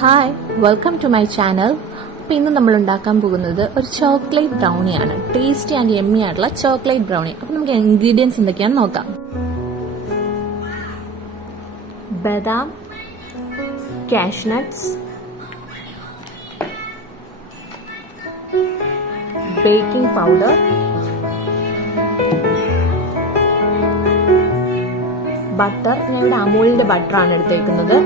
Hi, welcome to my channel. അപ്പോൾ ഇന്ന് നമ്മൾ ഉണ്ടാക്കാൻ പോകുന്നത് ഒരു ചോക്ലേറ്റ് ബ്രൗണിയാണ്. ടേസ്റ്റി ആൻഡ് യമ്മി ആയിട്ടുള്ള ചോക്ലേറ്റ് ബ്രൗണി. അപ്പോൾ നമുക്ക് ഇൻഗ്രീഡിയൻസ് എന്തൊക്കെയാണെന്ന് നോക്കാം. ബദാം, കാഷ്നട്ട്സ്, ബേക്കിംഗ് പൗഡർ, ബട്ടർ. ഞാൻ ഇവിടെ അമൂലിന്റെ ബട്ടറാണ് എടുത്തേക്കുന്നത്.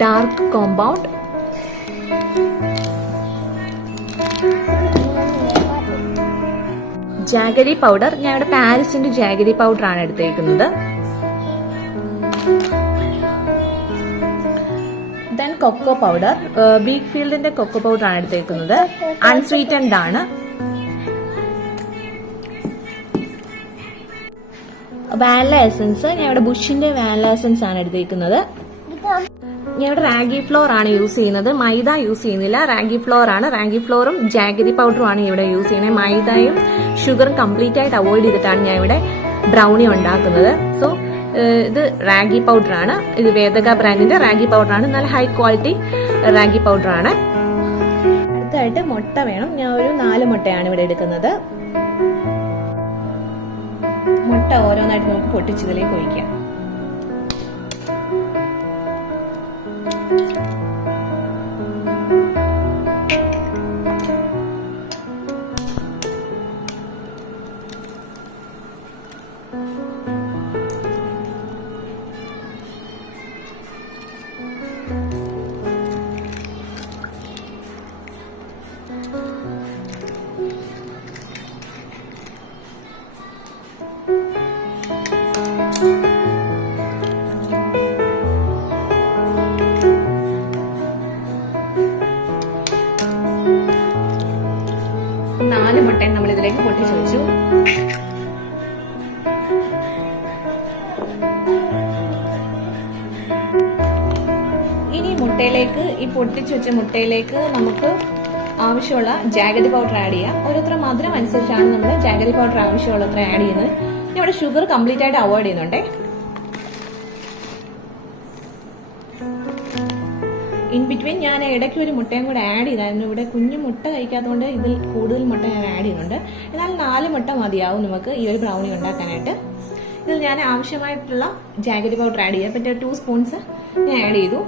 Dark compound, jaggery powder. ഞാൻ ഇവിടെ പാരീസിന്റെ ജാഗരി പൗഡർ ആണ് എടുത്തേക്കുന്നത്. ദെൻ കൊക്കോ പൗഡർ, വീക്ക്ഫീൽഡിന്റെ കൊക്കോ പൗഡർ ആണ് എടുത്തേക്കുന്നത്. അൺസ്വീറ്റൻഡ് ആണ്. വാനില എസൻസ്, ഞാൻ ഇവിടെ ബുഷിന്റെ വാനില എസൻസ് ആണ് എടുത്തേക്കുന്നത്. ഞാൻ ഇവിടെ റാഗി ഫ്ലോർ ആണ് യൂസ് ചെയ്യുന്നത്, മൈദ യൂസ് ചെയ്യുന്നില്ല. റാഗി ഫ്ലോർ ആണ്. റാഗി ഫ്ലോറും ജാഗരി പൗഡറും ആണ് ഇവിടെ യൂസ് ചെയ്യുന്നത്. മൈദയും ഷുഗറും കംപ്ലീറ്റ് ആയിട്ട് അവോയ്ഡ് ചെയ്തിട്ടാണ് ഞാൻ ഇവിടെ ബ്രൗണി ഉണ്ടാക്കുന്നത്. സോ ഇത് റാഗി പൗഡർ ആണ്. ഇത് വേദക ബ്രാൻഡിന്റെ റാഗി പൗഡർ ആണ്. നല്ല ഹൈ ക്വാളിറ്റി റാഗി പൗഡർ ആണ്. അടുത്തായിട്ട് മുട്ട വേണം. ഞാൻ ഒരു 4 മുട്ടയാണ് ഇവിടെ എടുക്കുന്നത്. മുട്ട ഓരോന്നായിട്ട് നമുക്ക് പൊട്ടിച്ചതിലേക്ക് ഒഴിക്കാം. നാല് മുട്ടയും നമ്മൾ ഇതിലേക്ക് പൊട്ടിച്ചു വെച്ചു. ഇനി മുട്ടയിലേക്ക്, ഈ പൊട്ടിച്ചു വെച്ച മുട്ടയിലേക്ക് നമുക്ക് ആവശ്യമുള്ള ജാഗരി പൗഡർ ആഡ് ചെയ്യാം. ഓരോരുത്തർ മധുരം അനുസരിച്ചാണ് നമ്മൾ ജാഗരി പൗഡർ ആവശ്യമുള്ളത്ര ആഡ് ചെയ്യുന്നത്. ഇവിടെ ഷുഗർ കംപ്ലീറ്റ് ആയിട്ട് അവോയ്ഡ് ചെയ്യുന്നുണ്ടേ. ഇൻ ബിറ്റ്വീൻ ഞാൻ ഇടയ്ക്ക് ഒരു മുട്ടയും കൂടെ ആഡ് ചെയ്തായിരുന്നു. ഇവിടെ കുഞ്ഞു മുട്ട കഴിക്കാത്തതുകൊണ്ട് ഇതിൽ കൂടുതൽ മുട്ട ഞാൻ ആഡ് ചെയ്യുന്നുണ്ട്. എന്നാൽ 4 മുട്ട മതിയാവും നമുക്ക് ഈ ഒരു ബ്രൗണി ഉണ്ടാക്കാനായിട്ട്. ഇതിൽ ഞാൻ ആവശ്യമായിട്ടുള്ള ജാഗരി പൗഡർ ആഡ് ചെയ്യാം. പറ്റിയ 2 സ്പൂൺസ് ഞാൻ ആഡ് ചെയ്തു.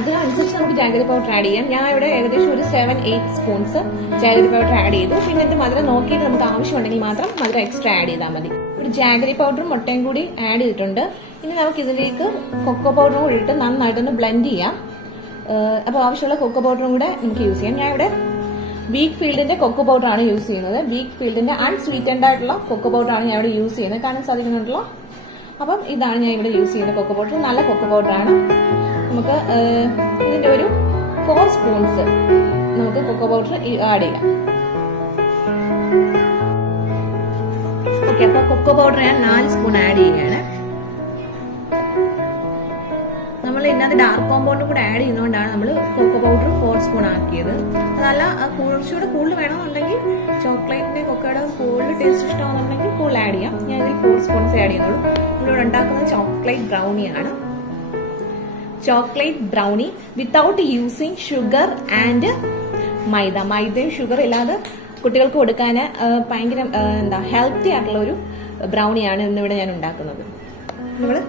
അതിനനുസരിച്ച് നമുക്ക് ജാഗരി പൗഡർ ആഡ് ചെയ്യാം. ഞാൻ ഇവിടെ ഏകദേശം ഒരു 7-8 സ്പൂൺസ് ജാഗരി പൗഡർ ആഡ് ചെയ്തു. പിന്നെ ഇത് മധുരം നോക്കിയിട്ട് നമുക്ക് ആവശ്യമുണ്ടെങ്കിൽ മാത്രം മധുരം എക്സ്ട്രാ ആഡ് ചെയ്താൽ മതി. ഒരു ജാഗരി പൗഡറും മുട്ടയും കൂടി ആഡ് ചെയ്തിട്ടുണ്ട്. ഇനി നമുക്ക് ഇതിലേക്ക് കൊക്കോ പൗഡറും കൂടി ഇട്ട് നന്നായിട്ടൊന്ന് ബ്ലെൻഡ് ചെയ്യാം. അപ്പോൾ ആവശ്യമുള്ള കൊക്കോ പൗഡറും കൂടെ നമുക്ക് യൂസ് ചെയ്യാം. ഞാൻ ഇവിടെ വീക്ക്ഫീൽഡിന്റെ കൊക്കോ പൗഡർ ആണ് യൂസ് ചെയ്യുന്നത്. വീക്ക്ഫീൽഡിന്റെ അൺസ്വീറ്റൻഡ് ആയിട്ടുള്ള കൊക്കോ പൗഡർ ആണ് ഞാൻ ഇവിടെ യൂസ് ചെയ്യുന്നത്. കാണാൻ സാധിക്കുന്നുണ്ടല്ലോ. അപ്പം ഇതാണ് ഞാൻ ഇവിടെ യൂസ് ചെയ്യുന്ന കൊക്കോ പൗഡർ. നല്ല കൊക്കോ പൗഡർ ആണ്. നമുക്ക് ഇതിന്റെ ഒരു 4 സ്പൂൺസ് നമുക്ക് കൊക്കോ പൗഡർ ആഡ് ചെയ്യാം. ഓക്കെ, അപ്പൊ കൊക്കോ പൗഡർ ഞാൻ 4 സ്പൂൺ ആഡ് ചെയ്യുകയാണ്. നമ്മൾ ഇതിനകത്ത് ഡാർക്ക് കോമ്പൗണ്ടും കൂടെ ആഡ് ചെയ്യുന്നതുകൊണ്ടാണ് നമ്മൾ കൊക്കോ പൗഡർ 4 സ്പൂൺ ആക്കിയത്. അതല്ല കുറച്ചുകൂടെ കൂടുതൽ വേണമെന്നുണ്ടെങ്കിൽ ചോക്ലേറ്റിന്റെ കൊക്കോയുടെ കൂടുതൽ ടേസ്റ്റ് ഇഷ്ടമാണെന്നുണ്ടെങ്കിൽ കൂടുതൽ ആഡ് ചെയ്യാം. ഞാൻ ഇതിൽ 4 സ്പൂൺസ് ആഡ് ചെയ്യുന്നുള്ളൂ. നമ്മളിവിടെ ഉണ്ടാക്കുന്നത് ചോക്ലേറ്റ് ബ്രൗണിയാണ്. Chocolate brownie without using sugar and maida. മൈദയും ഷുഗർ ഇല്ലാതെ കുട്ടികൾക്ക് കൊടുക്കാൻ ഭയങ്കര ഹെൽത്തി ആയിട്ടുള്ള ഒരു ബ്രൗണിയാണ് ഇന്നിവിടെ ഞാൻ ഉണ്ടാക്കുന്നത്. നമ്മള്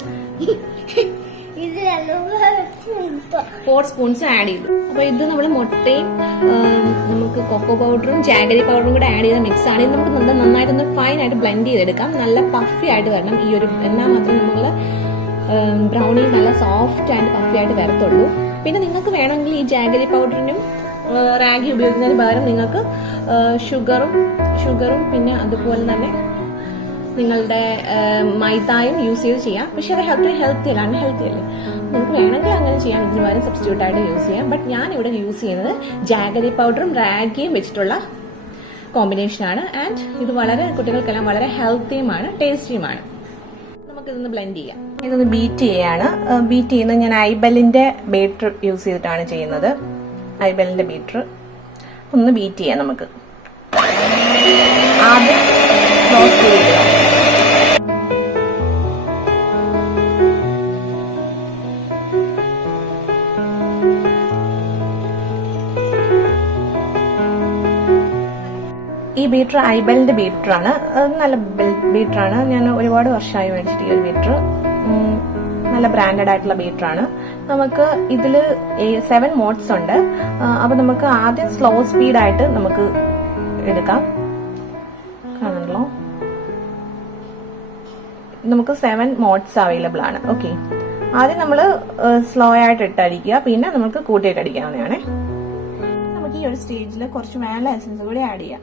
4 സ്പൂൺസ് ആഡ് ചെയ്തു. അപ്പൊ ഇത് നമ്മൾ മുട്ടയും നമുക്ക് കൊക്കോ പൗഡറും ജാഗരി പൗഡറും കൂടെ ആഡ് ചെയ്ത മിക്സ് ആണ്. ഇത് നമുക്ക് നന്നായിട്ടൊന്ന് ഫൈൻ ആയിട്ട് ബ്ലെൻഡ് ചെയ്തെടുക്കാം. നല്ല പഫി ആയിട്ട് വരണം ഈ ഒരു, എന്നാൽ മാത്രം നമ്മൾ ബ്രൗണി നല്ല സോഫ്റ്റ് ആൻഡ് പഫി ആയിട്ട് വരത്തുള്ളൂ. പിന്നെ നിങ്ങൾക്ക് വേണമെങ്കിൽ ഈ ജാഗരി പൗഡറിനും റാഗി ഉപയോഗിക്കുന്നതിന് പകരം നിങ്ങൾക്ക് ഷുഗറും പിന്നെ അതുപോലെ തന്നെ നിങ്ങളുടെ മൈദായും യൂസ് ചെയ്ത് ചെയ്യാം. പക്ഷെ അത് ഹെൽത്തി അല്ല, അൺഹെൽത്തി അല്ലേ. നിങ്ങൾക്ക് വേണമെങ്കിൽ അങ്ങനെ ചെയ്യാം, ഇതിന് പകരം സബ്സ്റ്റിറ്റ്യൂട്ട് ആയിട്ട് യൂസ് ചെയ്യാം. ബട്ട് ഞാൻ ഇവിടെ യൂസ് ചെയ്യുന്നത് ജാഗരി പൗഡറും റാഗിയും വെച്ചിട്ടുള്ള കോമ്പിനേഷനാണ്. ആൻഡ് ഇത് വളരെ കുട്ടികൾക്കെല്ലാം വളരെ ഹെൽത്തിയുമാണ്, ടേസ്റ്റിയുമാണ്. നമുക്കിതൊന്ന് ബ്ലെൻഡ് ചെയ്യാം. ഇതൊന്ന് ബീറ്റ് ചെയ്യാണ്. ബീറ്റ് ചെയ്യുന്നത് ഞാൻ ഐബെല്ലിന്റെ ബീറ്റർ യൂസ് ചെയ്തിട്ടാണ് ചെയ്യുന്നത്. ഐബെല്ലിന്റെ ബീറ്റർ ഒന്ന് ബീറ്റ് ചെയ്യാം. നമുക്ക് ആദ്യം ക്ലോസ് ചെയ്യുക. ഈ ബീറ്റർ ഐബെല്ലിന്റെ ബീറ്ററാണ്. നല്ല ബീറ്ററാണ്. ഞാൻ ഒരുപാട് വർഷമായി മേടിച്ചിട്ട് ഈ ഒരു ബീറ്റർ. നല്ല ബ്രാൻഡഡ് ആയിട്ടുള്ള ബീറ്ററാണ്. നമുക്ക് ഇതിൽ 7 മോഡ്സ് ഉണ്ട്. അപ്പൊ നമുക്ക് ആദ്യം സ്ലോ സ്പീഡായിട്ട് നമുക്ക് എടുക്കാം. കാണണല്ലോ, നമുക്ക് 7 മോഡ്സ് അവൈലബിൾ ആണ്. ഓക്കെ, ആദ്യം നമ്മൾ സ്ലോ ആയിട്ട് ഇട്ടടിക്കുക, പിന്നെ നമുക്ക് കൂട്ടിയിട്ട് അടിക്കാവുന്നതാണ്. നമുക്ക് ഈ ഒരു സ്റ്റേജിൽ കുറച്ച് വാനില എസൻസ് കൂടി ആഡ് ചെയ്യാം.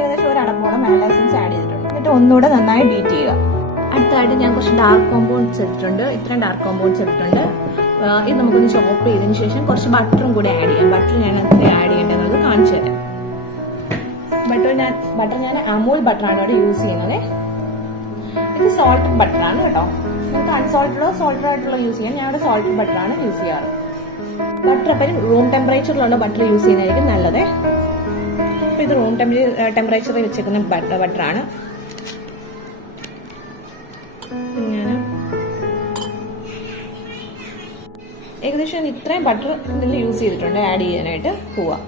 ഏകദേശം ഒരു അടപ്പോളം വാനില എസൻസ് ആഡ് ചെയ്തിട്ടുണ്ട്. എന്നിട്ട് ഒന്നുകൂടെ നന്നായി ബീറ്റ് ചെയ്യുക. അടുത്തായിട്ട് ഞാൻ കുറച്ച് ഡാർക്ക് കോമ്പൗണ്ട്സ് എടുത്തിട്ടുണ്ട്. ഇത്രയും ഡാർക്ക് കോമ്പൗണ്ട്സ് എടുത്തിട്ടുണ്ട്. ഇത് നമുക്കൊന്ന് ചോപ്പ് ചെയ്തതിനു ശേഷം കുറച്ച് ബട്ടറും കൂടി ആഡ് ചെയ്യാം. ബട്ടർ ഞാൻ എത്ര ആഡ് ചെയ്യേണ്ടത് കാണിച്ചു തരാം. ബട്ടർ ഞാൻ അമൂൽ ബട്ടറാണ് ഇവിടെ യൂസ് ചെയ്യുന്നത്. ഇത് സോൾട്ടഡ് ബട്ടറാണ് കേട്ടോ. നമുക്ക് അൺസോൾട്ടഡോ സോൾട്ടഡ് ആയിട്ടുള്ള യൂസ് ചെയ്യാം. ഞാൻ ഇവിടെ സോൾട്ടഡ് ബട്ടറാണ് യൂസ് ചെയ്യാറ്. ബട്ടർ എപ്പോഴും റൂം ടെമ്പറേച്ചറിലുള്ള ബട്ടർ യൂസ് ചെയ്യുന്നതായിരിക്കും നല്ലത്. ഇത് റൂം ടെമ്പറേച്ചറിൽ വെച്ചേക്കുന്ന ബട്ടറാണ്. ഞാൻ ഏകദേശം ഇത്രയും ബട്ടർ ഇതിൽ യൂസ് ചെയ്തിട്ടുണ്ട് ആഡ് ചെയ്യാനായിട്ട്. പോവാം.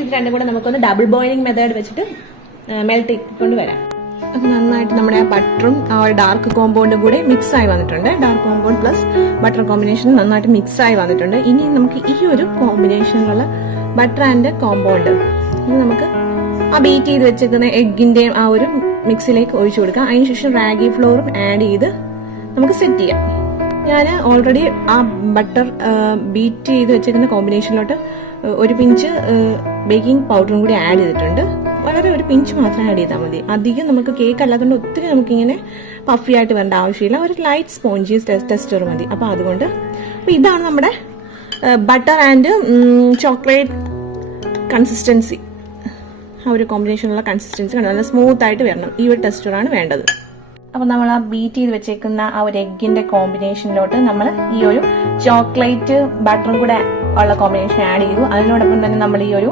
ഇത് രണ്ടും കൂടെ നമുക്കൊന്ന് ഡബിൾ ബോയിലിംഗ് മെത്തേഡ് വെച്ചിട്ട് മെൽറ്റ് കൊണ്ട് വരാം. അപ്പൊ നന്നായിട്ട് നമ്മുടെ ആ ബട്ടറും ആ ഡാർക്ക് കോമ്പൗണ്ടും കൂടെ മിക്സ് ആയി വന്നിട്ടുണ്ട്. Dark compound plus butter combination നന്നായിട്ട് മിക്സ് ആയി വന്നിട്ടുണ്ട്. ഇനി നമുക്ക് ഈ ഒരു കോമ്പിനേഷനിലുള്ള ബട്ടർ ആൻഡ് കോമ്പൗണ്ട് ഇത് നമുക്ക് ആ ബീറ്റ് ചെയ്ത് വെച്ചേക്കുന്ന എഗ്ഗിന്റെയും ആ ഒരു മിക്സിലേക്ക് ഒഴിച്ചു കൊടുക്കാം. അതിനുശേഷം റാഗി ഫ്ലോറും ആഡ് ചെയ്ത് നമുക്ക് സെറ്റ് ചെയ്യാം. ഞാൻ ഓൾറെഡി ആ ബട്ടർ ബീറ്റ് ചെയ്ത് വെച്ചേക്കുന്ന കോമ്പിനേഷനിലോട്ട് ഒരു പിഞ്ച് ബേക്കിംഗ് പൗഡറും കൂടി ആഡ് ചെയ്തിട്ടുണ്ട്. വളരെ ഒരു പിഞ്ച് മാത്രം ആഡ് ചെയ്താൽ മതി. അധികം നമുക്ക് കേക്ക് അല്ലാത്തതുകൊണ്ട് ഒത്തിരി നമുക്കിങ്ങനെ പഫി ആയിട്ട് വരേണ്ട ആവശ്യമില്ല. ഒരു ലൈറ്റ് സ്പോഞ്ചി ടെക്സ്ചർ മതി. അപ്പൊ അതുകൊണ്ട് ഇതാണ് നമ്മുടെ ബട്ടർ ആൻഡ് ചോക്ലേറ്റ് കൺസിസ്റ്റൻസി. ആ ഒരു കോമ്പിനേഷനുള്ള കൺസിസ്റ്റൻസി നല്ല സ്മൂത്ത് ആയിട്ട് വരണം. ഈ ഒരു ടെക്സ്ചറാണ് വേണ്ടത്. അപ്പൊ നമ്മൾ ആ ബീറ്റ് ചെയ്ത് വെച്ചേക്കുന്ന ആ ഒരു എഗ്ഗിന്റെ കോമ്പിനേഷനിലോട്ട് നമ്മൾ ഈ ഒരു ചോക്ലേറ്റ് ബട്ടറും കൂടെ ഉള്ള കോമ്പിനേഷൻ ആഡ് ചെയ്തു. അതിനോടൊപ്പം തന്നെ നമ്മൾ ഈ ഒരു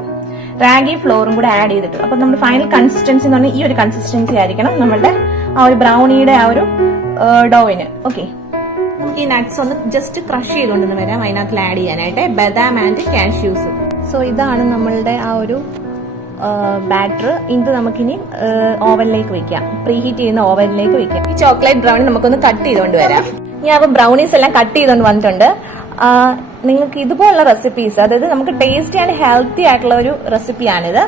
റാഗി ഫ്ലോറും കൂടെ ആഡ് ചെയ്തിട്ട് അപ്പൊ നമ്മുടെ ഫൈനൽ കൺസിസ്റ്റൻസി എന്ന് പറഞ്ഞാൽ ഈ ഒരു കൺസിസ്റ്റൻസി ആയിരിക്കണം നമ്മളുടെ ആ ഒരു ബ്രൗണിയുടെ ആ ഒരു ഡോവിന്. ഓക്കെ, നമുക്ക് ഈ നട്ട്സ് ഒന്ന് ജസ്റ്റ് ക്രഷ് ചെയ്തുകൊണ്ടെന്ന് വരാം അതിനകത്ത് ആഡ് ചെയ്യാനായിട്ട്. ബദാം ആൻഡ് കാഷ്യൂസ്. സോ ഇതാണ് നമ്മളുടെ ആ ഒരു ബാറ്റർ. ഇത് നമുക്കിനി ഓവനിലേക്ക് വെക്കാം. പ്രീഹീറ്റ് ചെയ്യുന്ന ഓവനിലേക്ക് വെക്കാം. ഈ ചോക്ലേറ്റ് ബ്രൗണി നമുക്കൊന്ന് കട്ട് ചെയ്തുകൊണ്ട് വരാം. ഞാൻ അപ്പൊ ബ്രൗണീസ് എല്ലാം കട്ട് ചെയ്തുകൊണ്ട് വന്നിട്ടുണ്ട്. നിങ്ങൾക്ക് ഇതുപോലുള്ള റെസിപ്പീസ്, അതായത് നമുക്ക് ടേസ്റ്റി ആൻഡ് ഹെൽത്തി ആയിട്ടുള്ള ഒരു റെസിപ്പിയാണിത്.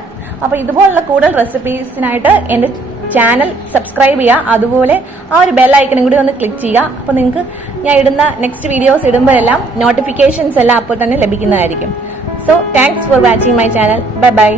അപ്പൊ ഇതുപോലുള്ള കൂടുതൽ റെസിപ്പീസിനായിട്ട് എന്റെ ചാനൽ സബ്സ്ക്രൈബ് ചെയ്യുക. അതുപോലെ ആ ഒരു ബെൽ ഐക്കണും കൂടി ഒന്ന് ക്ലിക്ക് ചെയ്യുക. അപ്പൊ നിങ്ങൾക്ക് ഞാൻ ഇടുന്ന നെക്സ്റ്റ് വീഡിയോസ് ഇടുമ്പോഴെല്ലാം നോട്ടിഫിക്കേഷൻസ് എല്ലാം അപ്പോൾ തന്നെ ലഭിക്കുന്നതായിരിക്കും. So thanks for watching my channel. Bye bye.